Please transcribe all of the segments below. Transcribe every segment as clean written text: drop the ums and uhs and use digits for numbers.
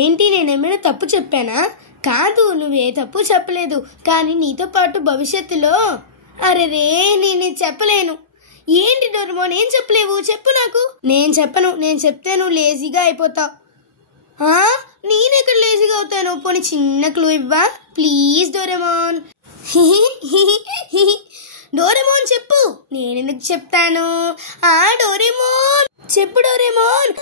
ఏంటి, నేనేమైనా తప్పు చెప్పానా? కాదు, నువ్వే తప్పు చెప్పలేదు. కానీ నీతో పాటు భవిష్యత్తులో అరే నేను చెప్పలేను. ఏంటి డోరేమోన్, ఏం చెప్పలేవు? చెప్పు నాకు. నేను చెప్పను. నేను చెప్తే నువ్వు లేజీగా అయిపోతావు. నేనెక్కడ లేజీగా అవుతాను? పోనీ చిన్న క్లూ ఇవ్వా ప్లీజ్ డోరేమోన్. డోరేమోన్ చెప్పు. నేనెందుకు చెప్తాను? డోరేమోన్ చెప్పు డోరేమోన్.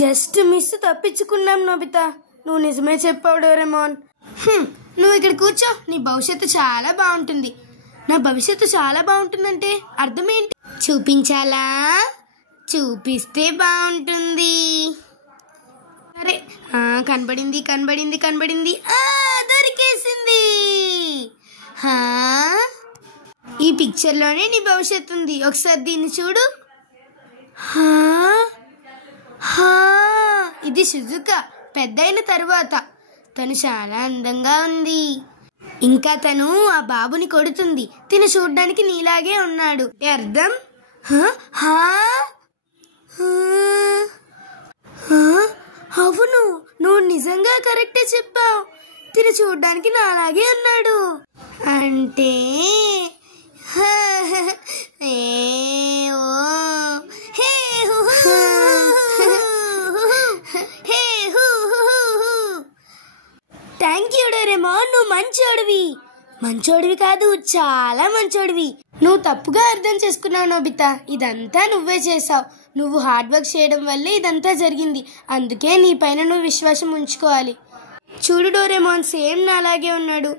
జస్ట్ మిస్, తప్పించుకున్నాం నోబితా. నువ్వు నిజమే చెప్పావు డోరేమోన్. నువ్వు ఇక్కడ కూర్చో. నీ భవిష్యత్తు చాలా బాగుంటుంది. నా భవిష్యత్తు చాలా బాగుంటుందంటే అర్థం ఏంటి? చూపించాలా? చూపిస్తే బాగుంటుంది. సరే, కనబడింది కనబడింది కనబడింది. దొరికేసింది. ఈ పిక్చర్లోనే నీ భవిష్యత్తు ఉంది. ఒకసారి దీన్ని చూడు. ఇది షిజుకా పెద్దయిన తరువాత. తను చాలా అందంగా ఉంది. ఇంకా తను ఆ బాబుని కొడుతుంది. తిను చూడ్డానికి నీలాగే ఉన్నాడు. అర్థం? అవును, నువ్వు నిజంగా కరెక్టే చెప్పావు. తిను చూడ్డానికి నాలాగే ఉన్నాడు. అంటే థ్యాంక్ యూ డోరేమోన్, నువ్వు మంచోడివి. మంచోడివి కాదు, చాలా మంచోడివి. నువ్వు తప్పుగా అర్థం చేసుకున్నావు నోబితా. ఇదంతా నువ్వే చేసావు. నువ్వు హార్డ్ వర్క్ చేయడం వల్లే ఇదంతా జరిగింది. అందుకే నీ పైన నువ్వు విశ్వాసం ఉంచుకోవాలి. చూడు డోరేమోన్ సేమ్ నాలాగే ఉన్నాడు.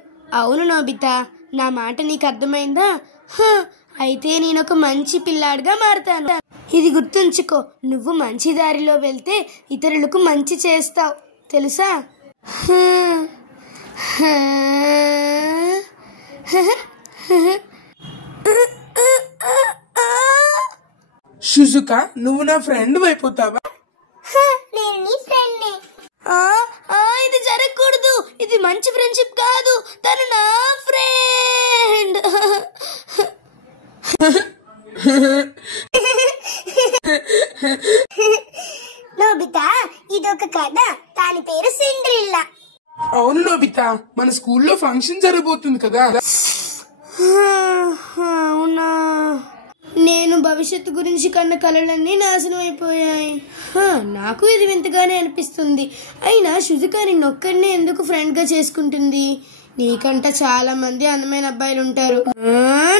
అవును నోబితా, నా మాట నీకు అర్థమైందా? అయితే నేనొక మంచి పిల్లాడిగా మారుతాను. ఇది గుర్తుంచుకో. నువ్వు మంచి దారిలో వెళ్తే ఇతరులకు మంచి చేస్తావు, తెలుసా? షిజుకా, నువ్వు నా ఫ్రెండ్ అయిపోతావా? నేను నీ ఫ్రెండ్నే. ఇది జరగకూడదు. ఇది మంచి ఫ్రెండ్షిప్ కాదు. తను నా ఫ్రెండ్. నోబితా, ఇదొక కథ. దాని పేరు సిండ్రిల్లా. అవును నోబితా, మన స్కూల్లో ఫంక్షన్ జరగబోతుంది కదా. అవునా? నేను భవిష్యత్తు గురించి కన్న కలలన్నీ నాశనం అయిపోయాయి. నాకు ఇది వింతగానే అనిపిస్తుంది. అయినా షిజుకా నిన్నొక్కడినే ఎందుకు ఫ్రెండ్ గా చేసుకుంటుంది? నీకంట చాలా మంది అందమైన అబ్బాయిలు ఉంటారు.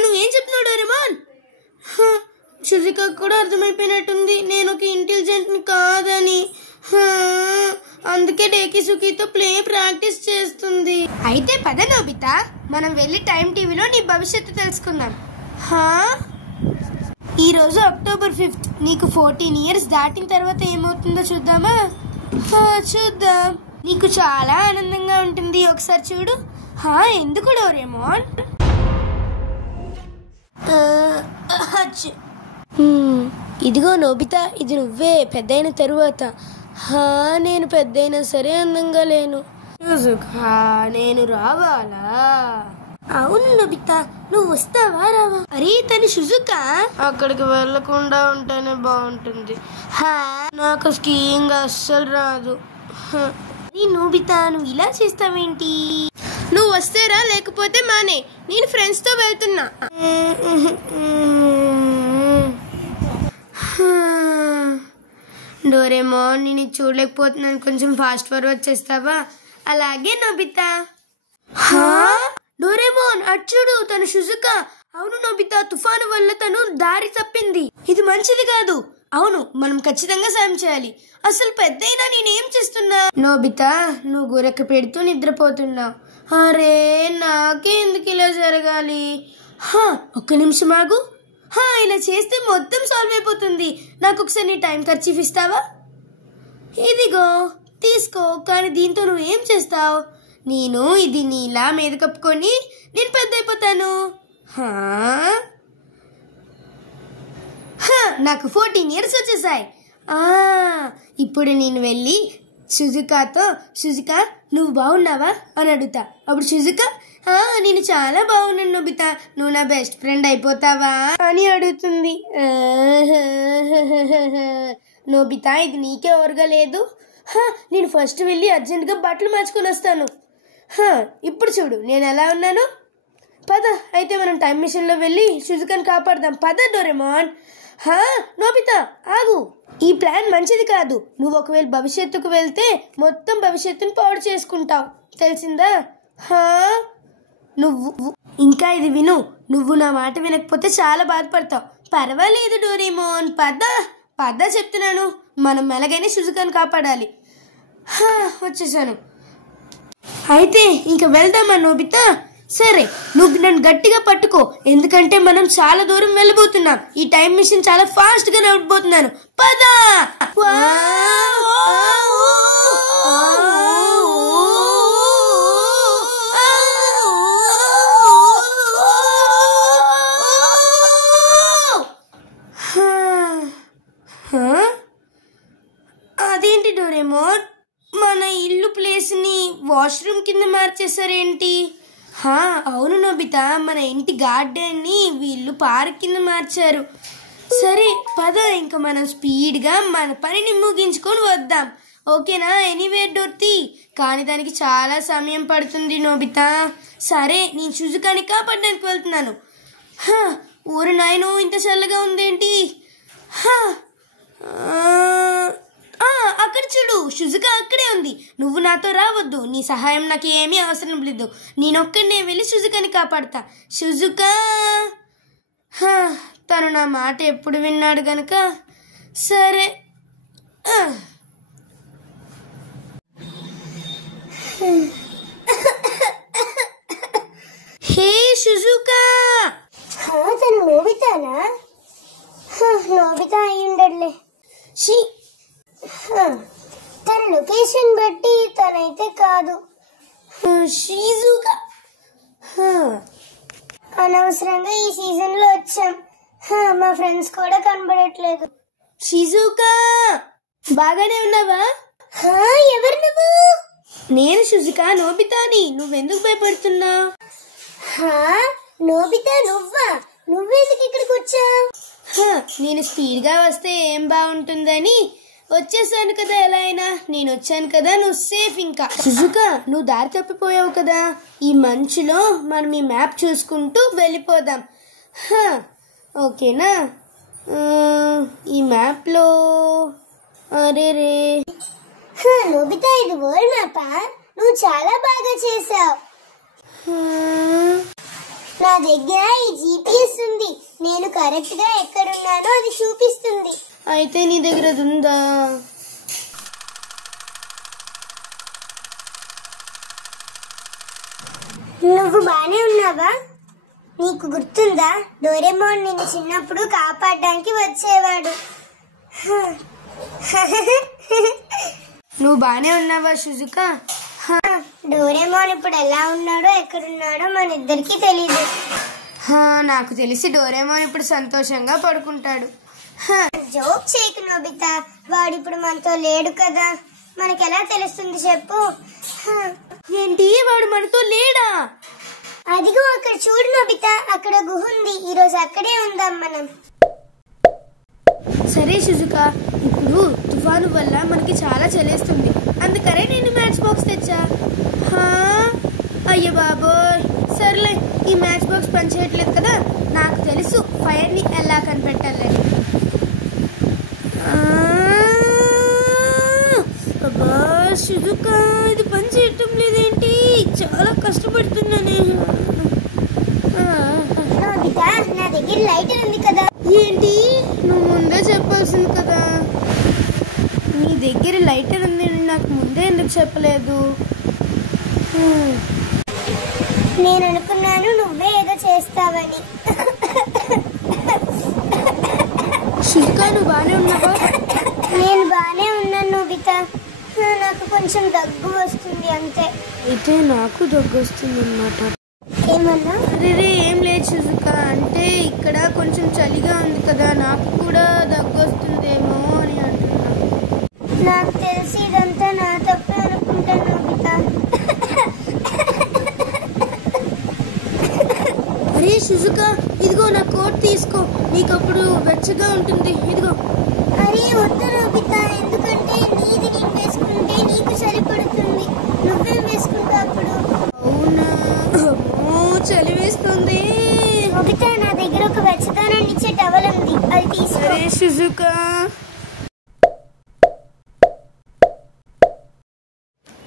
నువ్వేం చెప్తున్నావు డోరేమోన్? షిజుకా కూడా అర్థమైపోయినట్టుంది నేను ఒక ఇంటెలిజెంట్ ని కాదని. అందుకే డేకిసుకితో ప్లే ప్రాక్టీస్ చేస్తుంది. అయితే పద నోబితా, మనం వెళ్ళి టైం టీవీలో నీ భవిష్యత్తు తెలుసుకుందాం. ఈ రోజు అక్టోబర్ 5th. నీకు 14 years దాటిన తర్వాత ఏమవుతుందో చూద్దామా? చూద్దాం. నీకు చాలా ఆనందంగా ఉంటుంది. ఒకసారి చూడు. ఎందుకు డోరేమోన్? ఇదిగో నోబితా, ఇది నువ్వే పెద్దయిన తరువాత. నేను పెద్దయినా సరే అందంగా లేను. నేను రావాలా? అవును నోబితా, నువ్వు వస్తావా రావా? అరే తను షిజుకా. అక్కడికి వెళ్ళకుండా ఉంటేనే బాగుంటుంది. నాకు స్కీయింగ్ అస్సలు రాదు. నోబితా, నువ్వు ఇలా చేస్తావేంటి? నువ్వు వస్తేరా, లేకపోతే మానే. నేను ఫ్రెండ్స్ తో వెళ్తున్నా. డోరేమోన్, నేను చూడలేకపోతున్నాను. కొంచెం ఫాస్ట్ ఫార్వర్డ్ చేస్తావా? అలాగే నోబితా. డోరేమోన్ అటు చూడు, తను షిజుకా. అవును నోబితా, తుఫాను వల్ల తను దారి తప్పింది. ఇది మంచిది కాదు. అవును, మనం ఖచ్చితంగా సాయం చేయాలి. అసలు పెద్దయినా నేనేం చేస్తున్నా? నోబితా, నువ్వు గురక పెడుతూ నిద్రపోతున్నావు. అరే నాకే ఎందుకు ఇలా జరగాలి? ఒక్క నిమిషం ఆగు. ఇలా చేస్తే మొత్తం సాల్వ్ అయిపోతుంది. నాకు ఒకసారి నీ టైం ఖర్చు ఇస్తావా? ఇదిగో తీసుకో. కానీ దీంతో నువ్వేం చేస్తావు? నేను ఇది నీలా మీద కప్పుకొని నేను పెద్ద అయిపోతాను. నాకు 14 years వచ్చేసాయి. ఇప్పుడు నేను వెళ్ళి షిజుకాతో, షిజుకా నువ్వు బాగున్నావా అని అడుగుతా. అప్పుడు షిజుకా, నేను చాలా బాగున్నాను నోబితా, నువ్వు నా బెస్ట్ ఫ్రెండ్ అయిపోతావా అని అడుగుతుంది. నోబితా, ఇది నీకే ఓరగా లేదు. నేను ఫస్ట్ వెళ్ళి అర్జెంటుగా బట్టలు మార్చుకొని వస్తాను. ఇప్పుడు చూడు నేను ఎలా ఉన్నాను. పద అయితే మనం టైం మిషన్లో వెళ్ళి షిజుకాని కాపాడదాం. పద డోరేమాన్. నోబితా ఆగు, ఈ ప్లాన్ మంచిది కాదు. నువ్వు ఒకవేళ భవిష్యత్తుకు వెళ్తే మొత్తం భవిష్యత్తును పాడు చేసుకుంటావు, తెలిసిందా? నువ్వు ఇంకా ఇది విను, నువ్వు నా మాట వినకపోతే చాలా బాధపడతావు. పర్వాలేదు డోరేమాన్, పద చెప్తున్నాను. మనం ఎలాగైనా షిజుకాని కాపాడాలి. వచ్చేసాను. అయితే ఇంక వెళ్దామా నోబితా? సరే, నువ్వు నన్ను గట్టిగా పట్టుకో, ఎందుకంటే మనం చాలా దూరం వెళ్ళబోతున్నాం. ఈ టైం మిషన్ చాలా ఫాస్ట్ గా నడవబోతున్నాను. పద. అదేంటి డోరేమోన్, మన ఇల్లు ప్లేస్ ని వాష్రూమ్ కింద మార్చేసారేంటి? అవును నోబితా, మన ఇంటి గార్డెన్ ని వీళ్ళు పార్క్ కింద మార్చారు. సరే పద, ఇంకా మనం స్పీడ్గా మన పనిని ముగించుకొని వద్దాం. ఓకేనా? ఎనీవేర్ డోర్తి, కానీ దానికి చాలా సమయం పడుతుంది నోబితా. సరే, నేను షిజుకాని కాపాడడానికి వెళ్తున్నాను. ఊరు నాయను, ఇంత చల్లగా ఉందేంటి? అక్కడ చూడు, షిజుకా అక్కడే ఉంది. నువ్వు నాతో రావద్దు, నీ సహాయం నాకు ఏమీ అవసరం లేదు. నేనొక్కడనే వెళ్ళి షిజుకాని కాపాడతా. షిజుకా తను నా మాట ఎప్పుడు విన్నాడు గనక సరే. హే షిజుకా. తను నోబితానా? నోబితా అయి ఉండడులే. తన లొకేషన్ బట్టి తనైతే కాదు. షిజుకా, అనవసరంగా ఈ సీజన్ లో వచ్చాం. మా ఫ్రెండ్స్ కూడా కనబడట్లేదు. షిజుకా బాగానే ఉన్నావా? ఎవరు నువ్వు? నేను షిజుకా, నోబితాని. నువ్వెందుకు భయపడుతున్నావు? నోబితా నువ్వా? నువ్వెందుకు ఇక్కడికి వచ్చావు? నేను స్పీడ్గా వస్తే ఏం బాగుంటుందని వచ్చేసాను కదా. ఎలా అయినా నేను వచ్చాను కదా, నువ్వు సేఫ్. ఇంకా షిజుకా, నువ్వు దారి తప్పిపోయావు కదా. ఈ మంచులో మనం ఈ మ్యాప్ చూసుకుంటూ వెళ్ళిపోదాం. ఓకేనా? ఈ మ్యాప్లో అరే రే నోబితా, ఇది వరల్డ్ మ్యాపా? నువ్వు చాలా బాగా చేసావు. నా దగ్గర ఈ జీపీఎస్ ఉంది. నేను కరెక్ట్ గా ఎక్కడున్నానో అది చూపిస్తుంది. అయితే నీ దగ్గర అది ఉందా? నువ్వు బానే ఉన్నావా? నీకు గుర్తుందా, డోరేమోన్ నిన్ను చిన్నప్పుడు కాపాడడానికి వచ్చేవాడు. నువ్వు బానే ఉన్నావా షిజుకా? డోరేమోన్ ఇప్పుడు ఎలా ఉన్నాడో ఎక్కడున్నాడో మన ఇద్దరికి తెలీదు. నాకు తెలిసి డోరేమోన్ ఇప్పుడు సంతోషంగా పడుకుంటాడు. జోక్ చేయకు నోబితా, వాడు ఇప్పుడు మనతో లేడు కదా, మనకెలా తెలుస్తుంది చెప్పు? ఏంటి, వాడు మనతో లేడా? అదిగో అక్కడ చూడు నోబితా, అక్కడ గుహ ఉంది. ఈరోజు అక్కడే ఉందాం మనం. సరే షిజుకా, ఇప్పుడు తుఫాను వల్ల మనకి చాలా చలేస్తుంది, అందుకనే నేను మ్యాచ్ బాక్స్ తెచ్చా. అయ్యో బాబోయ్. సర్లే, ఈ మ్యాచ్ బాక్స్ పనిచేయట్లేదు కదా. నాకు తెలుసు ఫైర్ని ఎలా కనిపెట్టాలని. అబ్బా షిజుకా, ఇది పని చేయటం లేదేంటి? చాలా కష్టపడుతున్నానే. నోబితా, నా దగ్గర లైటర్ ఉంది కదా. ఏంటి, నువ్వు ముందే చెప్పాల్సింది కదా. నీ దగ్గర లైటర్ ఉంది, నాకు ముందే ఎందుకు చెప్పలేదు? నేను అనుకున్నాను నువ్వే ఏదో చేస్తావని. షిజుకా, నువ్వు బానే ఉన్నావా? నేను బానే ఉన్నాను నోబితా, నాకు కొంచెం దగ్గు వస్తుంది అంతే. అయితే నాకు దగ్గు వస్తుంది అన్నమాట. ఏమన్నా? అరే ఏం లేదు షిజుకా, అంటే ఇక్కడ కొంచెం చలిగా ఉంది కదా, నాకు కూడా దగ్గు వస్తుందేమో అని అంటున్నా. నాకు తెలిసి ఇదంతా నా తప్పే అనుకుంటాను నోబితా. అరే షిజుకా, ఇదిగో నా కోట్ తీసుకో, నీకు అప్పుడు వెచ్చగా ఉంటుంది. ఇదిగో. అరే వద్దు నోబితా, ఎందుకంటే నీది నేను వేసుకున్నాను. చలి వేస్తుంది. నోబితా, నా దగ్గర ఒక వెచ్చదనాన్ని ఇచ్చే టవల్ ఉంది, అది తీసుకో. అరే షిజుకా,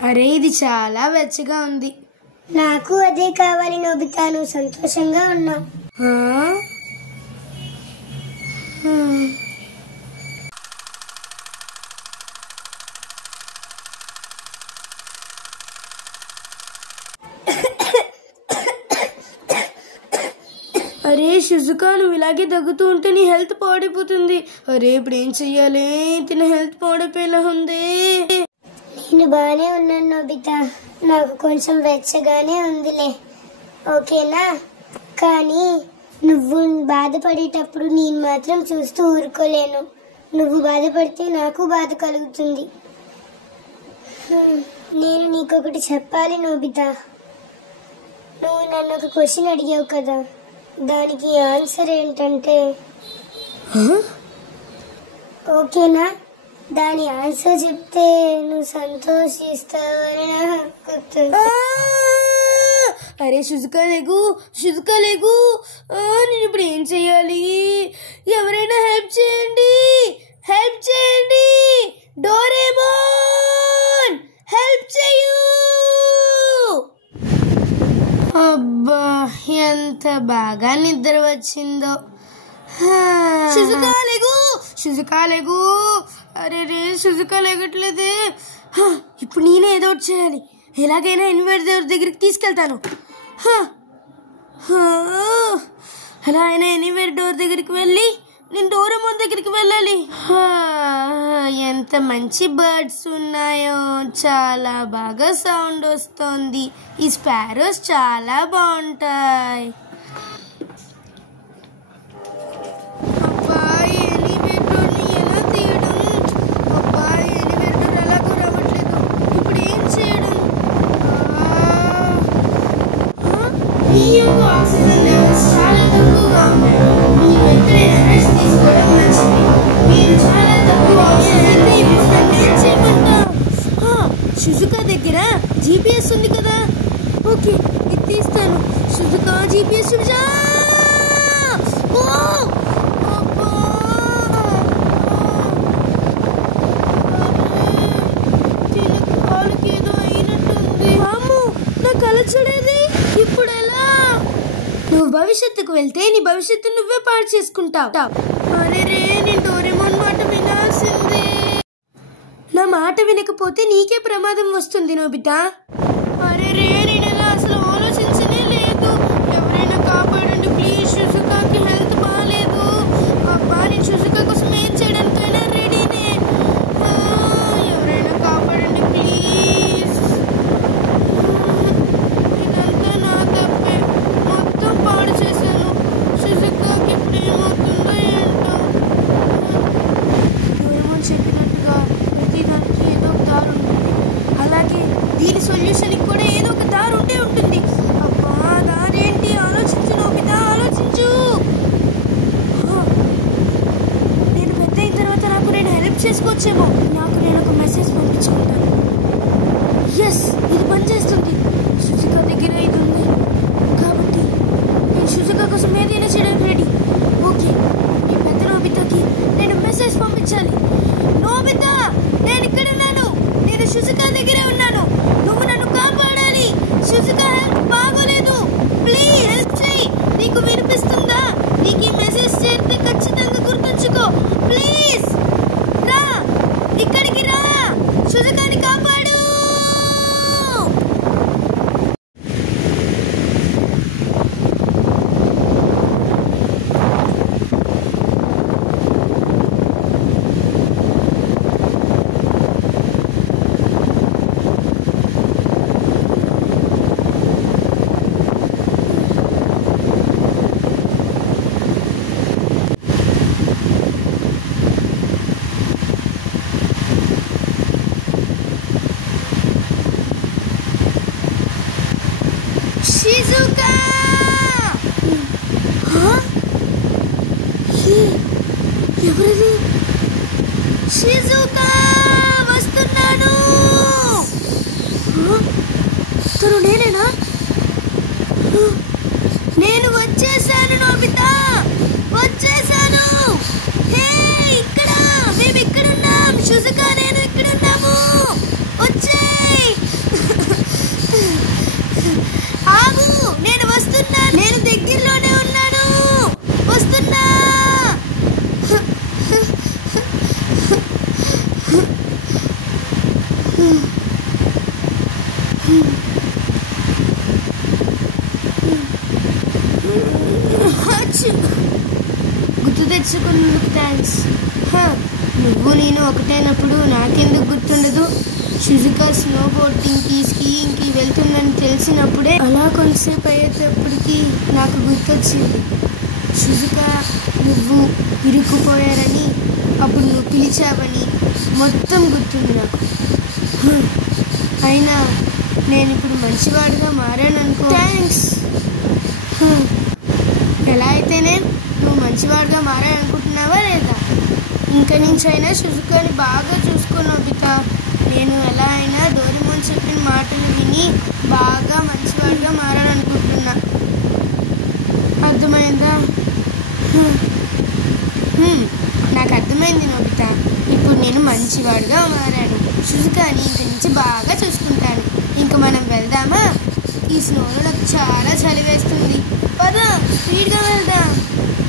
అరే ఇది చాలా వెచ్చగా ఉంది. నాకు అదే కావాలి నోబితా, నువ్వు సంతోషంగా ఉన్నావు. అరే షిజుకా, నువ్వు ఇలాగే దగ్గుతూ ఉంటే నీ హెల్త్ పాడైపోతుంది. అరే ఇప్పుడు ఏం చెయ్యాలి? తిన హెల్త్ పాడైపోయేలా ఉంది. నేను బాగానే ఉన్నాను నోబితా, నాకు కొంచెం వెచ్చగానే ఉందిలే, ఓకేనా? కానీ నువ్వు బాధపడేటప్పుడు నేను మాత్రం చూస్తూ ఊరుకోలేను. నువ్వు బాధపడితే నాకు బాధ కలుగుతుంది. నేను నీకొకటి చెప్పాలి నోబితా. నువ్వు నన్ను ఒక క్వశ్చన్ అడిగావు కదా, దానికి ఆన్సర్ ఏంటంటే, ఓకేనా? దాని ఆన్సర్ చెప్తే నువ్వు సంతోషిస్తావని నాకు. అరే షిజుకా లేగు, షిజుకా లేగు. నేను ఇప్పుడు ఏం చెయ్యాలి? ఎవరైనా హెల్ప్ చేయండి, హెల్ప్ చేయండి. డోరేమోన్ హెల్ప్ చేయు. అబ్బా ఎంత బాగా నిద్ర వచ్చిందో. షిజుకా లేగు, షిజుకా లేగు. అరే రే షిజుకా లేగట్లేదే. ఇప్పుడు నేనే ఏదో ఒకటి చేయాలి. ఎలాగైనా ఇన్వర్టర్ దగ్గరికి తీసుకెళ్తాను. అలా అయినా ఎనీవేర్ డోర్ దగ్గరికి వెళ్ళి నేను డోరేమోన్ దగ్గరికి వెళ్ళాలి. ఎంత మంచి బర్డ్స్ ఉన్నాయో, చాలా బాగా సౌండ్ వస్తోంది. ఈ స్పారోస్ చాలా బాగుంటాయి. అబ్బాయి ఎనీవేర్ డోర్ని ఎలా తీయడం? అబ్బాయి ఎనీవేర్ డోర్ ఎలాగో రావట్లేదు. ఇప్పుడు ఏం చేయడం? ఆక్సిజన్ లెవెల్స్ చాలా తక్కువగా ఉన్నాయి. మీరు వెంటనే రెస్ట్ తీసుకోవడం మంచిది. మీరు చాలా తక్కువ ఆక్సిజన్ షిజుకా దగ్గర జీపీఎస్ ఉంది కదా. ఓకే, ఇది తీస్తాను. షిజుకా జీపీఎస్ చూసా. కాలుకి ఏదో అయినట్టుంది. అమ్ము, నా కళ చూడేది. ఇప్పుడు ఎలా? నువ్వు భవిష్యత్తుకు వెళ్తే నీ భవిష్యత్తు నువ్వే పాడు చేసుకుంటావు. అరే రే, నేను డోరేమోన్ మాట వినాల్సిందే. నా మాట వినకపోతే నీకే ప్రమాదం వస్తుంది నోబితా. అరే రే, నేను ఎలా అసలు ఆలోచించనే లేదు. ఎవరైనా కాపాడండి ప్లీజ్. షిజుకాకి హెల్త్ బాగాలేదు. అబ్బా, నేను షిజుకా కోసం ఏం చేయడానికైనా రెడీనే. ఎవరైనా కాపాడండి ప్లీజ్. ఇదంతా నా తప్పే. మొత్తం పాడు చేశాను. షిజుకాకి ఇప్పుడు ఏమవుతుందో ఏంటో. డోరేమోన్ చెప్పినట్టుగా ప్రతిదానికి ఏదో ఒక దారి ఉంటుంది. అలాగే దీని సొల్యూషన్ కూడా ఏదో ఒక దారి ఉంటే ఉంటుంది. అబ్బా, దారి ఏంటి? ఆలోచించు నోబితా, ఆలోచించు. నేను పెద్ద అయిన తర్వాత నాకు నేను హెల్ప్ చేసుకోవచ్చేమో. నాకు నేను ఒక మెసేజ్ పంపించుకుంటాను. ఎస్, ఇది పనిచేస్తుంది. షిజుకా దగ్గర ఇది ఉంది కాబట్టి నేను షిజుకా కోసం ఏదైనా చేయడానికి రెడీ. ఓకే, ఈ పెద్ద నోబితాకి నేను మెసేజ్ పంపించాలి. నోబితా, నేను ఇక్కడ ఉన్నాను. నేను షిజుకా దగ్గరే ఉన్నాను. నువ్వు నన్ను కాపాడాలి. షిజుకా హెల్త్ బాగోలేదు. ప్లీజ్ హెల్ప్ చేయి. నీకు వినిపిస్తుందా? నీకు ఈ మెసేజ్ చేస్తే ఖచ్చితంగా గుర్తుంచుకో. ప్లీజ్ రా, ఇక్కడికి రా. షిజుకాని కాపాడు. షిజుకా! ఎవరిది? షిజుకా వస్తున్నాను. తను నేనేనా? నేను వచ్చేసాను నోబితా, వచ్చేసాను. హే ఇక్కడ మేము ఇక్కడున్నాం, షుజుకా నేను ఇక్కడున్నాము. వచ్చేయ్. ఆగు, నేను వస్తున్నా, నేను దగ్గరలోనే ఉన్నాను, వస్తున్నా. గుర్తు తెచ్చుకున్నందుకు థ్యాంక్స్. నువ్వు నేను ఒకటైనప్పుడు నాకెందుకు గుర్తుండదు? షుజుకా స్నో బోర్డింగ్కి స్కీయింగ్కి వెళ్తుందని తెలిసినప్పుడే అలా కొంతసేపు అయ్యేటప్పటికి నాకు గుర్తొచ్చింది. షుజుకా నువ్వు ఇరుక్కుపోయారని, అప్పుడు నువ్వు పిలిచావని మొత్తం గుర్తుంది నాకు. అయినా నేను ఇప్పుడు మంచివాడిగా మారాననుకో. థ్యాంక్స్. ఎలా అయితేనే నువ్వు మంచివాడిగా మారాలనుకుంటున్నావా లేదా? ఇంకా నుంచైనా షుజుకాని బాగా చూసుకో నోబితా. నేను ఎలా అయినా డోరేమోన్ చెప్పిన మాటలు విని బాగా మంచివాడిగా మారాలనుకుంటున్నా. అర్థమైందా? నాకు అర్థమైంది నోబితా. ఇప్పుడు నేను మంచివాడిగా మారాను. షుజుకాని ఇంక నుంచి బాగా చూసుకుంటాను. ఇంక మనం వెళ్దామా? ఈ స్నోలో నాకు చాలా చలి వేస్తుంది. పదా స్పీడ్గా వెళ్దాం.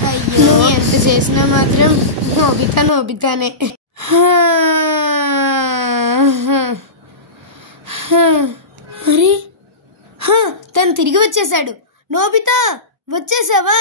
అయ్యో ఎంత చేసినా మాత్రం నోబితా నోబితానే. అరే తను తిరిగి వచ్చేసాడు. నోబితా వచ్చేసావా?